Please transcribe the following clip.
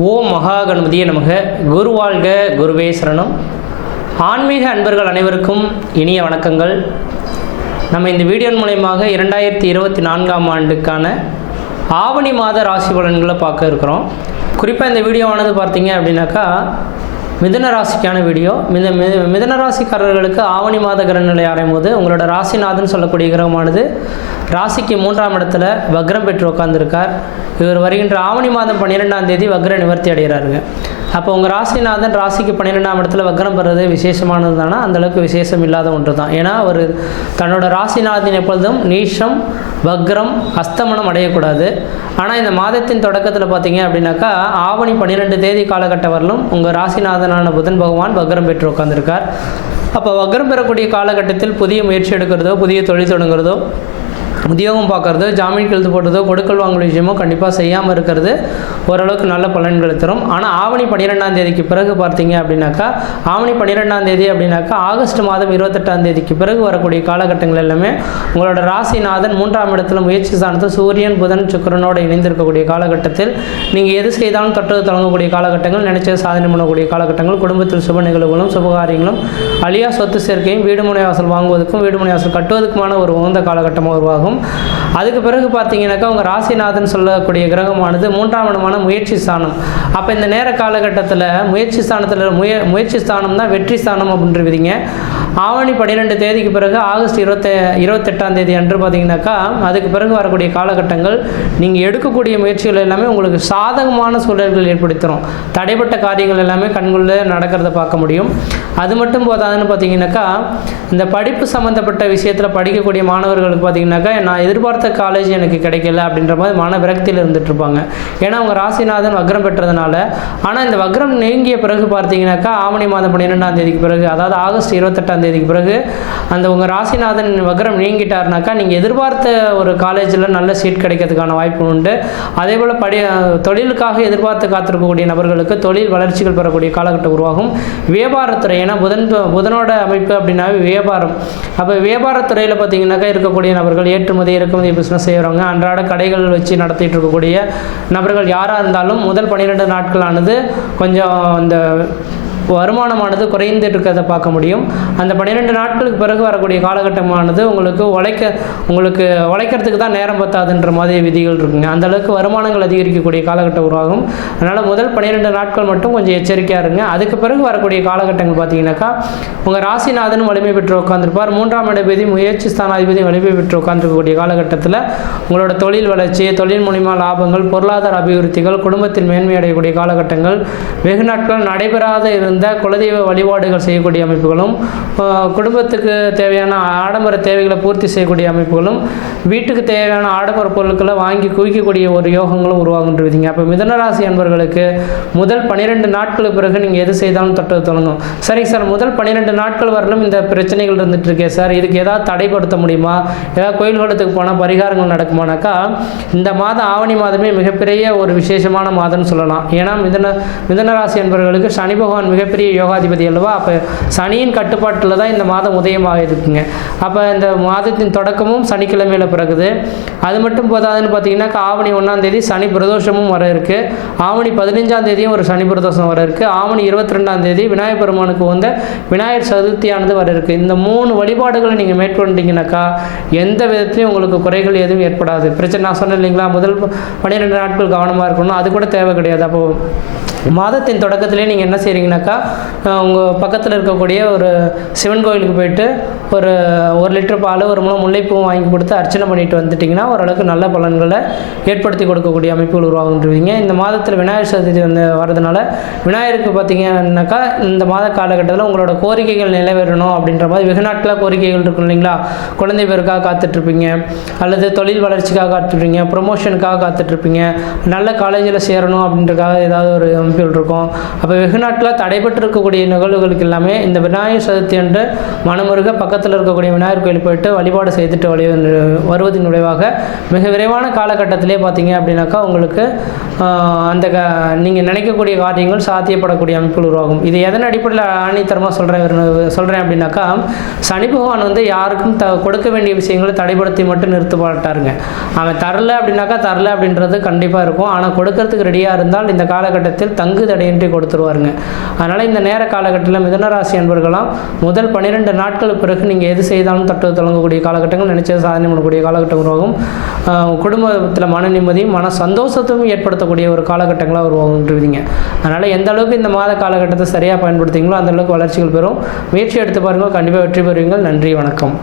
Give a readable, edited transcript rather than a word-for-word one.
ஓம் மகா கணபதியே நமக. குரு வாழ்க, குருவே சரணம். ஆன்மீக அன்பர்கள் அனைவருக்கும் இனிய வணக்கங்கள். நம்ம இந்த வீடியோ மூலயமாக 2024ஆம் ஆண்டுக்கான ஆவணி மாத ராசி பலன்களை பார்க்க இருக்கிறோம். குறிப்பாக இந்த வீடியோவானது பார்த்தீங்க அப்படின்னாக்கா மிதுன ராசிக்கான வீடியோ. மிதுன ராசிக்காரர்களுக்கு ஆவணி மாத கிரகநிலை ஆராயும் போது உங்களோட ராசிநாதன் சொல்லக்கூடிய கிரகமானது ராசிக்கு 3ஆம் இடத்துல வக்ரம் பெற்று உட்கார்ந்துருக்கார். இவர் வருகின்ற ஆவணி மாதம் 12ஆம் தேதி வக்ர நிவர்த்தி அடைகிறாருங்க. அப்போ உங்கள் ராசிநாதன் ராசிக்கு 12ஆம் இடத்துல வக்ரம் பெறுறது விசேஷமானது தானே? அந்தளவுக்கு விசேஷம் இல்லாத ஒன்று தான். ஏன்னா அவர் தன்னோட ராசிநாதன் எப்பொழுதும் நீஷம், வக்ரம், அஸ்தமனம் அடையக்கூடாது. ஆனால் இந்த மாதத்தின் தொடக்கத்தில் பார்த்தீங்க அப்படின்னாக்கா ஆவணி 12 தேதி காலகட்டம் வரலும் உங்கள் ராசிநாதனான புதன் பகவான் வக்ரம் பெற்று உட்கார்ந்துருக்கார். அப்போ வக்ரம் பெறக்கூடிய காலகட்டத்தில் புதிய முயற்சி எடுக்கிறதோ, புதிய தொழில் தொடங்குறதோ, உத்தியோகம் பார்க்குறதோ, ஜாமீன் கழுத்து போடுறதோ, கொடுக்கல் வாங்கல் விஷயமோ கண்டிப்பாக செய்யாமல் இருக்கிறது ஓரளவுக்கு நல்ல பலன்களை தரும். ஆனால் ஆவணி 12ஆம் தேதிக்கு பிறகு பார்த்தீங்க அப்படின்னாக்கா ஆவணி 12ஆம் தேதி அப்படின்னாக்கா ஆகஸ்ட் மாதம் 28ஆம் தேதிக்கு பிறகு வரக்கூடிய காலகட்டங்கள் எல்லாமே உங்களோட ராசிநாதன் 3ஆம் இடத்துல முயற்சி ஸ்தானத்தில் சூரியன், புதன், சுக்கிரனோடு இணைந்திருக்கக்கூடிய காலகட்டத்தில் நீங்கள் எது செய்தாலும் தொட்டது தொடங்கக்கூடிய காலகட்டங்கள், நினைச்சது சாதனை பண்ணக்கூடிய காலகட்டங்கள், குடும்பத்தில் சுப நிகழ்வுகளும் சுபகாரியங்களும், அழியா சொத்து சேர்க்கையும், வீடு முனை வாசல் வாங்குவதற்கும் வீடு முனை வாசல் கட்டுவதற்குமான ஒரு உகந்த காலகட்டமாக உருவாகும். அதுக்கு பிறகு பார்த்தீங்கன்னாக்கா உங்கள் ராசிநாதன் சொல்லக்கூடிய கிரகமானது 3ஆம் இடமான முயற்சி ஸ்தானம். அப்போ இந்த நேர காலகட்டத்தில் முயற்சி ஸ்தானத்தில் முயற்சி ஸ்தானம் தான் வெற்றி ஸ்தானம் அப்படின்றவிதிங்க. ஆவணி 12 தேதிக்கு பிறகு ஆகஸ்ட் 28ஆம் தேதி அன்று பார்த்தீங்கன்னாக்கா அதுக்கு பிறகு வரக்கூடிய காலகட்டங்கள் நீங்கள் எடுக்கக்கூடிய முயற்சிகள் எல்லாமே உங்களுக்கு சாதகமான சூழல்கள் ஏற்படுத்தும். தடைப்பட்ட காரியங்கள் எல்லாமே கண்குள்ளே நடக்கிறத பார்க்க முடியும். அது மட்டும் போதாதுன்னு பார்த்தீங்கன்னாக்கா இந்த படிப்பு சம்மந்தப்பட்ட விஷயத்தில் படிக்கக்கூடிய மாணவர்களுக்கு பார்த்தீங்கன்னாக்கா நான் எதிர்பார்த்த காலேஜ் எனக்கு கிடைக்கல அப்படின்ற மாதிரி மன விரக்தியில் இருந்துகிட்ருப்பாங்க. ஏன்னா அவங்க ராசிநாதன் வக்ரம் பெற்றதுனால. ஆனால் இந்த வக்ரம் நீங்கிய பிறகு பார்த்தீங்கன்னாக்கா ஆவணி மாதம் 12ஆம் தேதிக்கு பிறகு, அதாவது ஆகஸ்ட் 28ஆம் தேதிக்கு பிறகு அந்த உங்கள் ராசிநாதன் வக்ரம் நீங்கிட்டாருனாக்கா நீங்கள் எதிர்பார்த்த ஒரு காலேஜில் நல்ல சீட் கிடைக்கிறதுக்கான வாய்ப்பு உண்டு. அதே போல் தொழிலுக்காக எதிர்பார்த்து காத்திருக்கக்கூடிய நபர்களுக்கு தொழில் வளர்ச்சிகள் பெறக்கூடிய காலகட்டம் உருவாகும். வியாபாரத்துறை, ஏன்னா புதனோட அமைப்பு அப்படின்னாவே வியாபாரம். அப்போ வியாபாரத்துறையில் பார்த்தீங்கன்னாக்கா இருக்கக்கூடிய நபர்கள், ஏற்றுமதி இறக்குமதி பிஸ்னஸ் செய்கிறவங்க, அன்றாட கடைகள் வச்சு நடத்திட்டு இருக்கக்கூடிய நபர்கள் யாராக இருந்தாலும் முதல் 12 நாட்களானது கொஞ்சம் அந்த வருமானமானது குறைந்து இருக்கிறத பார்க்க முடியும். அந்த 12 நாட்களுக்கு பிறகு வரக்கூடிய காலகட்டமானது உங்களுக்கு உழைக்கிறதுக்கு தான் நேரம் பத்தாதுன்ற மாதிரி விதிகள் இருக்குங்க. அந்த அளவுக்கு வருமானங்கள் அதிகரிக்கக்கூடிய காலகட்டம் உருவாகும். அதனால் முதல் 12 நாட்கள் மட்டும் கொஞ்சம் எச்சரிக்கையாக இருங்க. அதுக்கு பிறகு வரக்கூடிய காலகட்டங்கள் பார்த்தீங்கன்னாக்கா உங்கள் ராசிநாதனும் வலிமை பெற்று உட்காந்துருப்பார். 3ஆம் இடபதி முயற்சி ஸ்தானாதிபதி வலிமை பெற்று உட்காந்துருக்கக்கூடிய காலகட்டத்தில் உங்களோட தொழில் வளர்ச்சி, தொழில் மூலிமா லாபங்கள், பொருளாதார அபிவிருத்திகள், குடும்பத்தில் மேன்மை அடையக்கூடிய காலகட்டங்கள், வெகு நாட்கள் நடைபெறாத இருந்த குலதெய்வ வழிபாடுகள் செய்யக்கூடிய அமைப்புகளும், குடும்பத்துக்கு தேவையான ஆடம்பர தேவைகளை பூர்த்தி செய்யக்கூடிய அமைப்புகளும், வீட்டுக்கு தேவையான ஆடம்பர பொருட்களை வாங்கி குவிக்கக்கூடிய ஒரு யோகங்களும் உருவாகுன்றீங்க. அப்போ மிதுனராசி அன்பர்களுக்கு முதல் 12 நாட்களுக்கு பிறகு நீங்கள் எது செய்தாலும் தொட்டது தொடங்கும். சரி சார், முதல் 12 நாட்கள் வரலும் இந்த பிரச்சனைகள் இருந்துட்டு இருக்கே சார், இதுக்கு ஏதாவது தடைப்படுத்த முடியுமா? ஏதாவது கோயில்களுக்கு போனால் பரிகாரங்கள் நடக்குமானாக்கா இந்த மாதம் ஆவணி மாதமே மிகப்பெரிய ஒரு விசேஷமான மாதம்னு சொல்லலாம். ஏன்னா மிதுனராசி அன்பர்களுக்கு சனி பகவான் மிகப்பெரிய யோகாதிபதி அல்லவா? அப்போ சனியின் கட்டுப்பாட்டில் தான் இந்த மாதம் உதயமாக இருக்குங்க. அப்போ இந்த மாதத்தின் தொடக்கமும் சனிக்கிழமையில் பிறகுது. அது மட்டும் போதாதுன்னு பார்த்தீங்கன்னா ஆவணி 1ஆம் தேதி சனி பிரதோஷமும் வர இருக்குது. ஆவணி 15ஆம் தேதியும் ஒரு சனி பிரதோஷம் வர இருக்குது. ஆவணி 22ஆம் தேதி விநாயகர் பெருமானுக்கு வந்த விநாயகர் சதுர்த்தியானது வர இருக்குது. இந்த 3 வழிபாடுகளை நீங்கள் மேற்கொண்டீங்கன்னாக்கா எந்த விதத்துலையும் உங்களுக்கு குறைகள் எதுவும் ஏற்படாது. பிரச்சனை நான் சொன்னேன் இல்லைங்களா, முதல் 12 நாட்கள் கவனமாக இருக்கணும், அது கூட தேவை கிடையாது. அப்போது மாதத்தின் தொடக்கத்திலே நீங்கள் என்ன செய்கிறீங்கனாக்கா உங்கள் பக்கத்தில் இருக்கக்கூடிய ஒரு சிவன் கோயிலுக்கு போயிட்டு ஒரு லிட்டர் பால், ஒரு முழம் முல்லைப்பூவும் வாங்கி கொடுத்து அர்ச்சனை பண்ணிட்டு வந்துட்டிங்கன்னா ஓரளவுக்கு நல்ல பலன்களை ஏற்படுத்தி கொடுக்கக்கூடிய அமைப்புகள் உருவாகுன்றீங்க. இந்த மாதத்தில் விநாயகர் சதுர்த்தி வரதுனால விநாயகருக்கு பார்த்தீங்கன்னாக்கா இந்த மாத காலகட்டத்தில் உங்களோட கோரிக்கைகள் நிறைவேறணும் அப்படின்ற மாதிரி வெகு நாட்களாக கோரிக்கைகள் இருக்கும் இல்லைங்களா? குழந்தை பேருக்காக காத்துட்ருப்பீங்க, அல்லது தொழில் வளர்ச்சிக்காக காத்துட்ருப்பீங்க, ப்ரொமோஷனுக்காக காத்துட்ருப்பீங்க, நல்ல காலேஜில் சேரணும் அப்படின்றக்காக ஏதாவது ஒரு அமைப்புகள் இருக்கும். அப்போ வெகு நாட்களாக தடைபட்டு இருக்கக்கூடிய நிகழ்வுகளுக்கு எல்லாமே இந்த விநாயகர் சதுர்த்தி என்று மனமுருக பக்கத்தில் இருக்கக்கூடிய விநாயகர் கோயில் போயிட்டு வழிபாடு செய்துட்டு வருவதன் விளைவாக மிக விரைவான காலகட்டத்திலே பார்த்தீங்க அப்படின்னாக்கா உங்களுக்கு அந்த நீங்கள் நினைக்கக்கூடிய காரியங்கள் சாத்தியப்படக்கூடிய அமைப்புகள் உருவாகும். இது எதன் அடிப்படையில் ஆணித்தரமாக சொல்கிறேன் அப்படின்னாக்கா, சனி பகவான் வந்து யாருக்கும் கொடுக்க வேண்டிய விஷயங்களை தடைப்படுத்தி மட்டும் நிறுத்தப்பட்டாருங்க. அவன் தரல அப்படின்னாக்கா தரல அப்படின்றது கண்டிப்பாக இருக்கும். ஆனால் கொடுக்கறதுக்கு ரெடியாக இருந்தால் இந்த காலகட்டத்தில் தங்கு தடையின்றி கொடுத்துருவாருங்க. அதனால் இந்த நேர காலகட்டத்தில் மிதுனராசி அன்பர்களாம் முதல் 12 நாட்களுக்கு பிறகு நீங்கள் எது செய்தாலும் தட்டு தொடங்கக்கூடிய காலகட்டங்கள், நினைச்சது சாதனை பண்ணக்கூடிய காலகட்டம் உருவாகும். குடும்பத்தில் மன நிம்மதியும் மன சந்தோஷத்தையும் ஏற்படுத்தக்கூடிய ஒரு காலகட்டங்களாக உருவாகுன்றீங்க. அதனால் எந்த அளவுக்கு இந்த மாத காலகட்டத்தை சரியாக பயன்படுத்திங்களோ அந்த அளவுக்கு வளர்ச்சிகள் பெறும். முயற்சி எடுத்து பாருங்கள், கண்டிப்பாக வெற்றி பெறுவீங்கள். நன்றி, வணக்கம்.